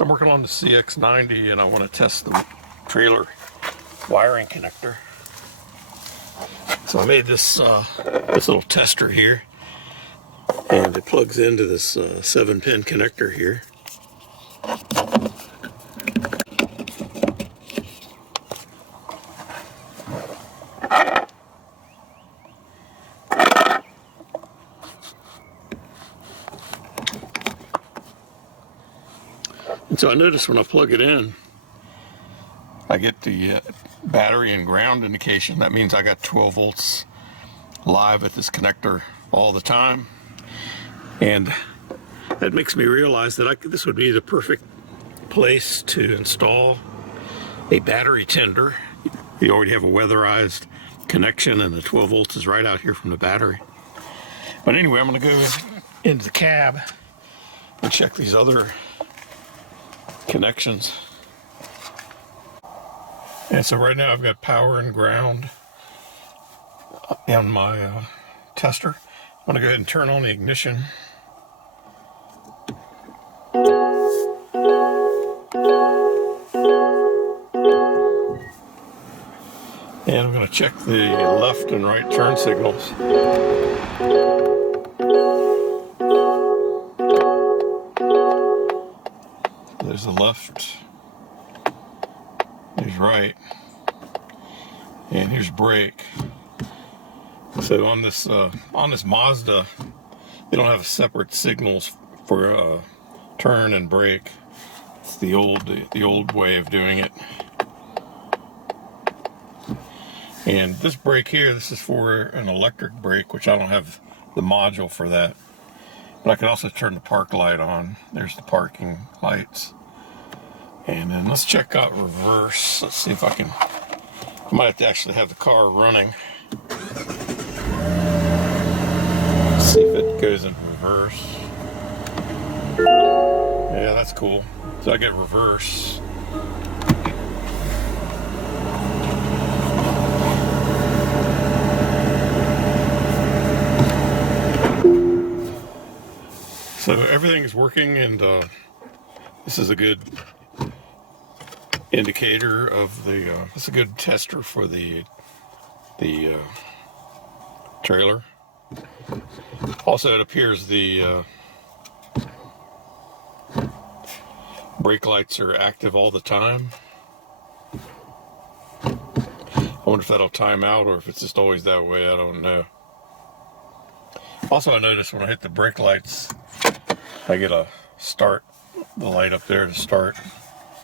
I'm working on the CX90 and I want to test the trailer wiring connector. So I made this little tester here, and it plugs into this 7-pin connector here. And so I notice when I plug it in, I get the battery and ground indication. That means I got 12 volts live at this connector all the time. And that makes me realize that this would be the perfect place to install a battery tender. You already have a weatherized connection and the 12 volts is right out here from the battery. But anyway, I'm going to go into the cab and check these other connections. And so right now I've got power and ground on my tester. I'm going to go ahead and turn on the ignition. And I'm going to check the left and right turn signals. There's the left, there's right, and here's brake. So on this Mazda, they don't have separate signals for turn and brake. It's the old way of doing it. And this brake here, this is for an electric brake, which I don't have the module for that. But I can also turn the park light on. There's the parking lights. And then let's check out reverse. Let's see if I might have to actually have the car running. Let's see if it goes in reverse. Yeah, that's cool. So I get reverse. So everything is working, and this is a good indicator of it's a good tester for the trailer. Also, it appears the brake lights are active all the time. I wonder if that'll time out or if it's just always that way. I don't know. Also, I noticed when I hit the brake lights, I get the light up there to start.